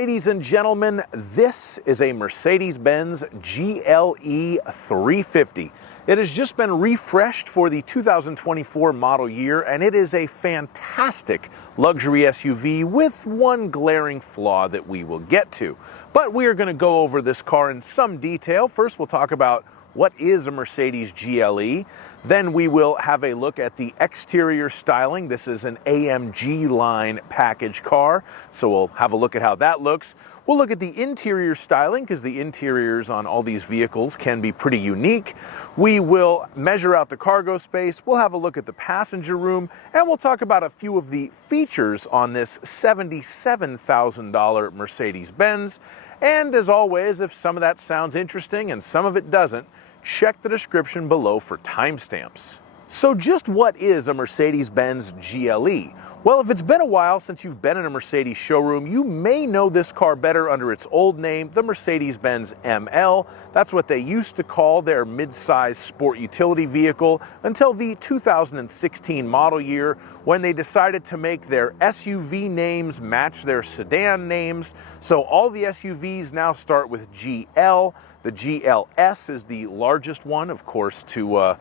Ladies and gentlemen, this is a Mercedes-Benz GLE 350. It has just been refreshed for the 2024 model year, and it is a fantastic luxury SUV with one glaring flaw that we will get to. But we are going to go over this car in some detail. First, we'll talk about what is a Mercedes GLE. Then we will have a look at the exterior styling. This is an AMG line package car, so we'll have a look at how that looks. We'll look at the interior styling because the interiors on all these vehicles can be pretty unique. We will measure out the cargo space. We'll have a look at the passenger room, and we'll talk about a few of the features on this $77,000 Mercedes-Benz. And as always, if some of that sounds interesting and some of it doesn't, check the description below for timestamps. So just what is a Mercedes-Benz GLE? Well, if it's been a while since you've been in a Mercedes showroom, you may know this car better under its old name, the Mercedes-Benz ML. That's what they used to call their mid-size sport utility vehicle until the 2016 model year, when they decided to make their SUV names match their sedan names. So all the SUVs now start with GL. The GLS is the largest one, of course, to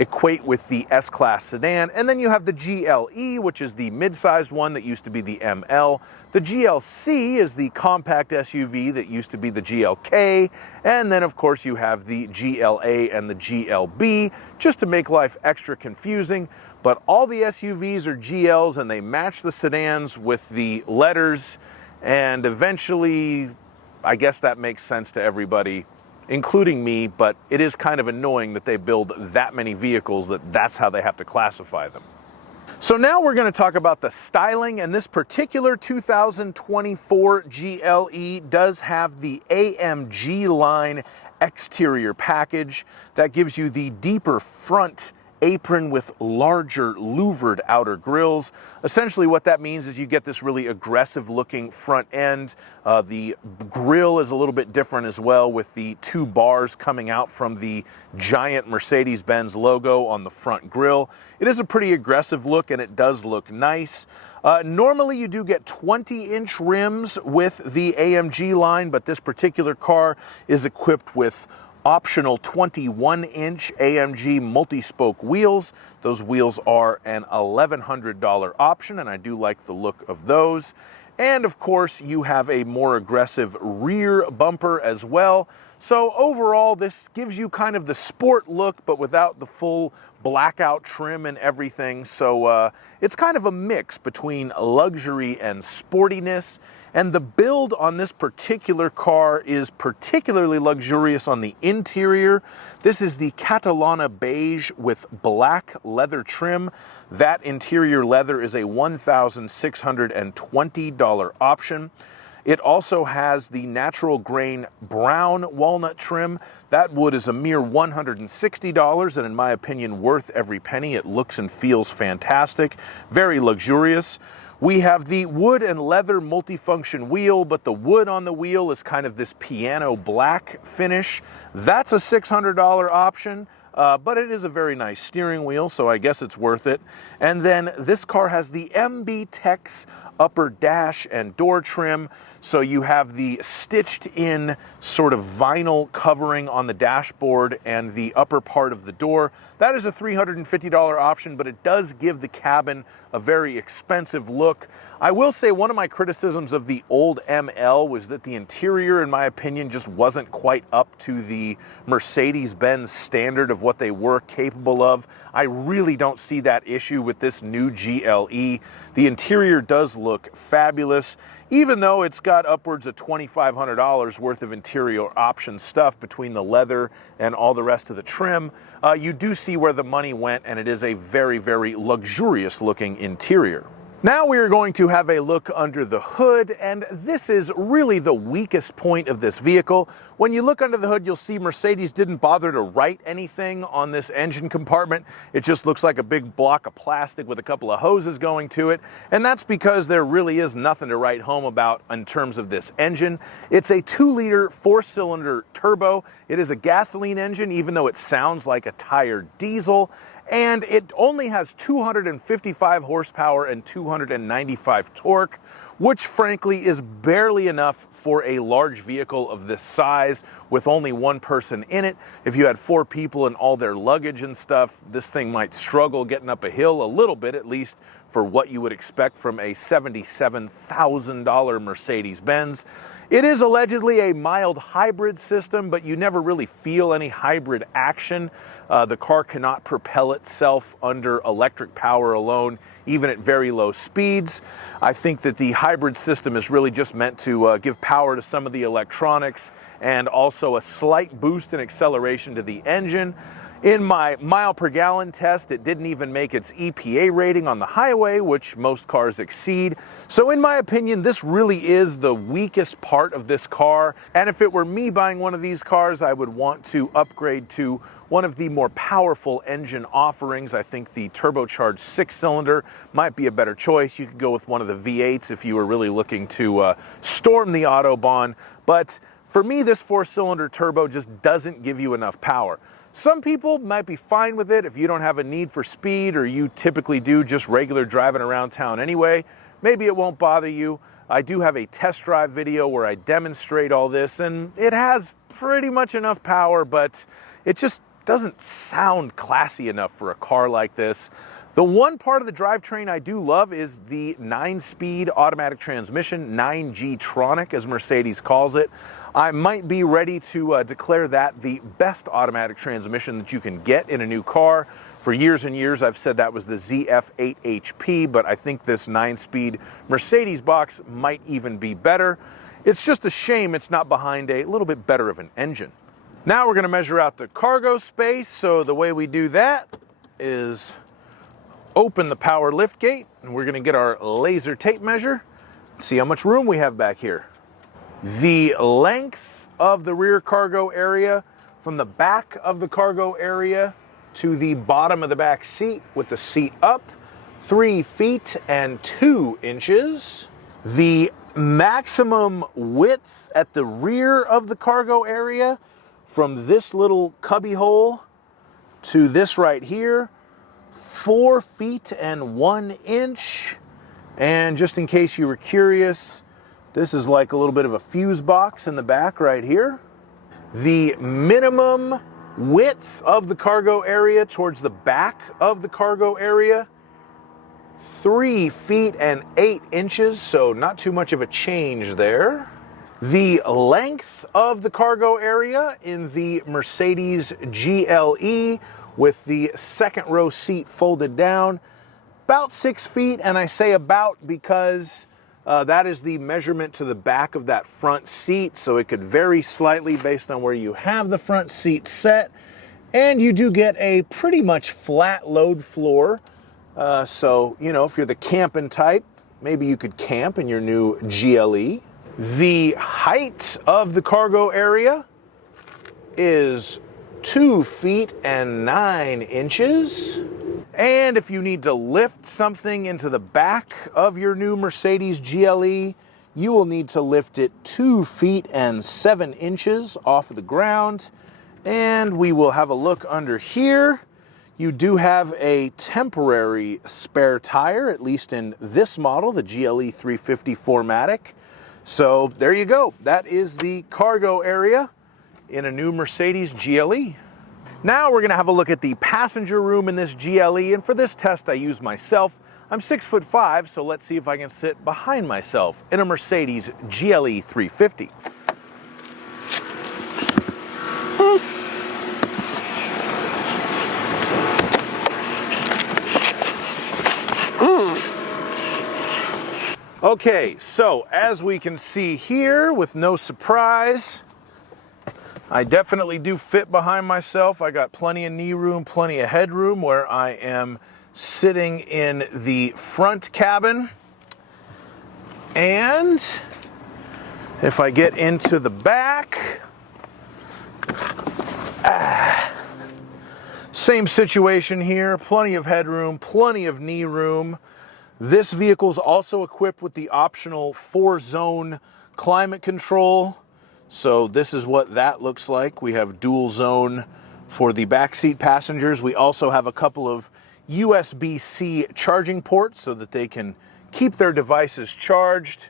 equate with the S-Class sedan. And then you have the GLE, which is the mid-sized one that used to be the ML. The GLC is the compact SUV that used to be the GLK. And then, of course, you have the GLA and the GLB, just to make life extra confusing. But all the SUVs are GLs, and they match the sedans with the letters. And eventually, I guess that makes sense to everybody, including me, but it is kind of annoying that they build that many vehicles that's how they have to classify them. So now we're going to talk about the styling, and this particular 2024 GLE does have the AMG line exterior package that gives you the deeper front apron with larger louvered outer grills. Essentially what that means is you get this really aggressive looking front end. The grille is a little bit different as well, with the two bars coming out from the giant Mercedes-Benz logo on the front grille. It is a pretty aggressive look, and it does look nice. Normally you do get 20-inch rims with the AMG line, but this particular car is equipped with optional 21-inch AMG Multispoke wheels. Those wheels are an $1,100 option, and I do like the look of those. And of course, you have a more aggressive rear bumper as well. So overall, this gives you kind of the sport look, but without the full blackout trim and everything. So it's kind of a mix between luxury and sportiness. And the build on this particular car is particularly luxurious on the interior. This is the Catalana Beige with black leather trim. That interior leather is a $1,620 option. It also has the natural grain brown walnut trim. That wood is a mere $160, and in my opinion, worth every penny. It looks and feels fantastic, very luxurious. We have the wood and leather multifunction wheel, but the wood on the wheel is kind of this piano black finish. That's a $600 option, but it is a very nice steering wheel, so I guess it's worth it. And then this car has the MB Tex upper dash and door trim. So you have the stitched in sort of vinyl covering on the dashboard and the upper part of the door. That is a $350 option, but it does give the cabin a very expensive look. I will say one of my criticisms of the old ML was that the interior, in my opinion, just wasn't quite up to the Mercedes-Benz standard of what they were capable of. I really don't see that issue with this new GLE. The interior does look fabulous, even though it's got upwards of $2,500 worth of interior option stuff between the leather and all the rest of the trim. You do see where the money went, and it is a very, very luxurious looking interior. Now we are going to have a look under the hood, and this is really the weakest point of this vehicle. When you look under the hood, you'll see Mercedes didn't bother to write anything on this engine compartment. It just looks like a big block of plastic with a couple of hoses going to it, and that's because there really is nothing to write home about in terms of this engine. It's a 2-liter 4-cylinder turbo. It is a gasoline engine, even though it sounds like a tired diesel. And it only has 255 horsepower and 295 torque. which frankly is barely enough for a large vehicle of this size with only one person in it. If you had 4 people and all their luggage and stuff, this thing might struggle getting up a hill a little bit, at least for what you would expect from a $77,000 Mercedes-Benz. It is allegedly a mild hybrid system, but you never really feel any hybrid action. The car cannot propel itself under electric power alone, even at very low speeds. I think that the hybrid system is really just meant to give power to some of the electronics and also a slight boost in acceleration to the engine. In my mile per gallon test, it didn't even make its EPA rating on the highway, which most cars exceed. So in my opinion, this really is the weakest part of this car. And if it were me buying one of these cars, I would want to upgrade to one of the more powerful engine offerings. I think the turbocharged 6-cylinder might be a better choice. You could go with one of the V8s if you were really looking to storm the Autobahn. But for me, this 4-cylinder turbo just doesn't give you enough power. Some people might be fine with it if you don't have a need for speed or you typically do just regular driving around town anyway. Maybe it won't bother you. I do have a test drive video where I demonstrate all this, and it has pretty much enough power, but it just doesn't sound classy enough for a car like this. The one part of the drivetrain I do love is the 9-speed automatic transmission, 9G-tronic as Mercedes calls it. I might be ready to declare that the best automatic transmission that you can get in a new car. For years and years I've said that was the ZF8 HP, but I think this 9-speed Mercedes box might even be better. It's just a shame it's not behind a little bit better of an engine. Now we're going to measure out the cargo space. So the way we do that is open the power lift gate, and we're going to get our laser tape measure, see how much room we have back here. The length of the rear cargo area from the back of the cargo area to the bottom of the back seat with the seat up, 3 feet and 2 inches. The maximum width at the rear of the cargo area from this little cubby hole to this right here, 4 feet and 1 inch. And just in case you were curious, this is like a little bit of a fuse box in the back right here. The minimum width of the cargo area towards the back of the cargo area, 3 feet and 8 inches, so not too much of a change there. The length of the cargo area in the Mercedes GLE with the second row seat folded down, about 6 feet, and I say about because that is the measurement to the back of that front seat, so it could vary slightly based on where you have the front seat set. And you do get a pretty much flat load floor, so you know, if you're the camping type, maybe you could camp in your new GLE. The height of the cargo area is 2 feet and 9 inches. And if you need to lift something into the back of your new Mercedes GLE, you will need to lift it 2 feet and 7 inches off of the ground. And we will have a look under here. You do have a temporary spare tire, at least in this model, the GLE 350 4MATIC. So there you go. That is the cargo area in a new Mercedes GLE. Now we're going to have a look at the passenger room in this GLE, and for this test I use myself. I'm 6'5", so let's see if I can sit behind myself in a Mercedes GLE 350. Okay, so as we can see here, with no surprise, I definitely do fit behind myself. I got plenty of knee room, plenty of headroom where I am sitting in the front cabin. And if I get into the back, same situation here, plenty of headroom, plenty of knee room. This vehicle is also equipped with the optional 4-zone climate control. So this is what that looks like. We have dual zone for the backseat passengers. We also have a couple of USB-C charging ports so that they can keep their devices charged.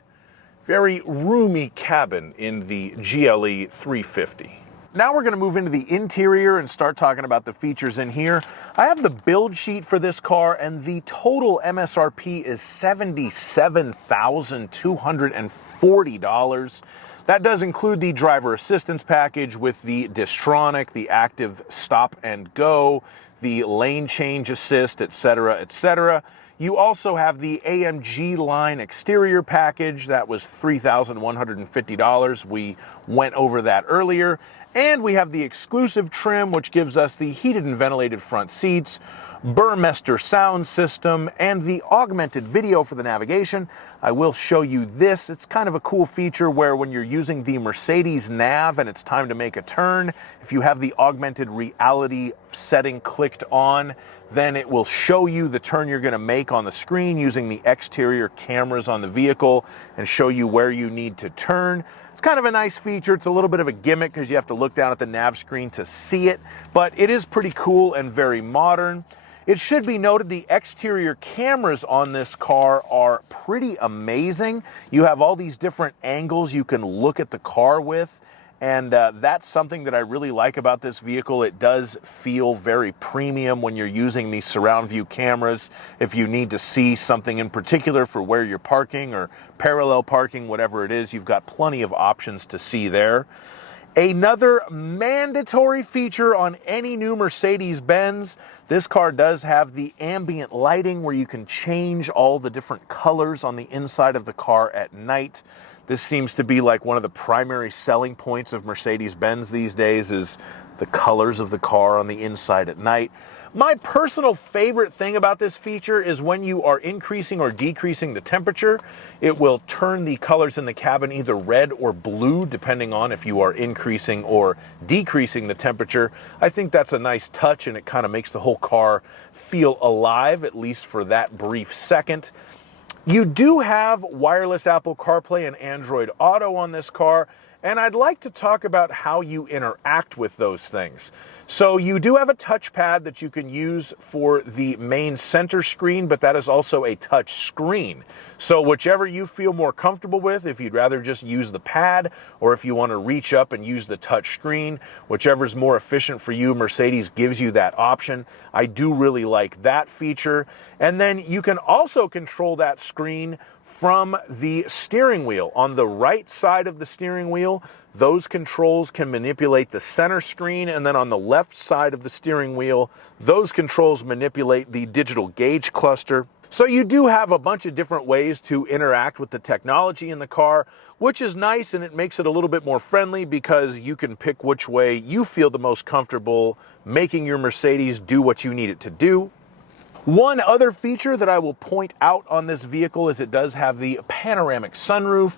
Very roomy cabin in the GLE 350. Now we're going to move into the interior and start talking about the features in here. I have the build sheet for this car, and the total MSRP is $77,240. That does include the driver assistance package with the Distronic, the active stop and go, the lane change assist, etc., etc. You also have the AMG line exterior package. That was $3,150. We went over that earlier. And we have the exclusive trim, which gives us the heated and ventilated front seats, Burmester sound system, and the augmented video for the navigation. I will show you this. It's kind of a cool feature where when you're using the Mercedes nav and it's time to make a turn, if you have the augmented reality setting clicked on, then it will show you the turn you're going to make on the screen using the exterior cameras on the vehicle and show you where you need to turn. It's kind of a nice feature. It's a little bit of a gimmick because you have to look down at the nav screen to see it, but it is pretty cool and very modern. It should be noted the exterior cameras on this car are pretty amazing. You have all these different angles you can look at the car with, and that's something that I really like about this vehicle. It does feel very premium when you're using these surround view cameras. If you need to see something in particular for where you're parking or parallel parking, whatever it is, you've got plenty of options to see there. Another mandatory feature on any new Mercedes-Benz, this car does have the ambient lighting where you can change all the different colors on the inside of the car at night. This seems to be like one of the primary selling points of Mercedes-Benz these days is the colors of the car on the inside at night. My personal favorite thing about this feature is when you are increasing or decreasing the temperature, it will turn the colors in the cabin either red or blue, depending on if you are increasing or decreasing the temperature. I think that's a nice touch, and it kind of makes the whole car feel alive, at least for that brief second. You do have wireless Apple CarPlay and Android Auto on this car, and I'd like to talk about how you interact with those things. So you do have a touchpad that you can use for the main center screen, but that is also a touch screen. So whichever you feel more comfortable with, if you'd rather just use the pad or if you want to reach up and use the touch screen, whichever is more efficient for you, Mercedes gives you that option. I do really like that feature. And then you can also control that screen from the steering wheel. On the right side of the steering wheel, those controls can manipulate the center screen, and then on the left side of the steering wheel, those controls manipulate the digital gauge cluster. So you do have a bunch of different ways to interact with the technology in the car, which is nice, and it makes it a little bit more friendly because you can pick which way you feel the most comfortable making your Mercedes do what you need it to do. One other feature that I will point out on this vehicle is it does have the panoramic sunroof.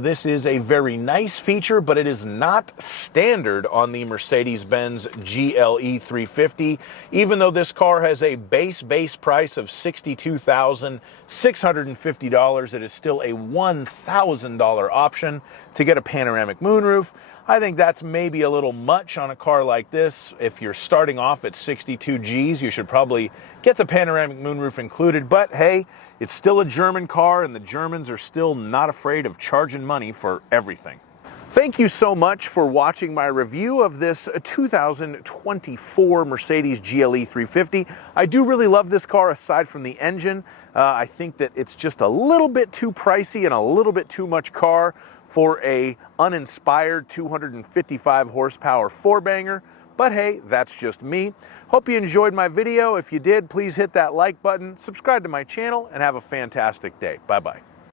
This is a very nice feature, but it is not standard on the Mercedes-Benz GLE 350. Even though this car has a base price of $62,650, it is still a $1,000 option to get a panoramic moonroof. I think that's maybe a little much on a car like this. If you're starting off at 62 Gs, you should probably get the panoramic moonroof included, but hey, it's still a German car, and the Germans are still not afraid of charging money for everything. Thank you so much for watching my review of this 2024 Mercedes GLE 350. I do really love this car aside from the engine. I think that it's just a little bit too pricey and a little bit too much car for a uninspired 255 horsepower four-banger. But hey, that's just me. Hope you enjoyed my video. If you did, please hit that like button, subscribe to my channel, and have a fantastic day. Bye-bye.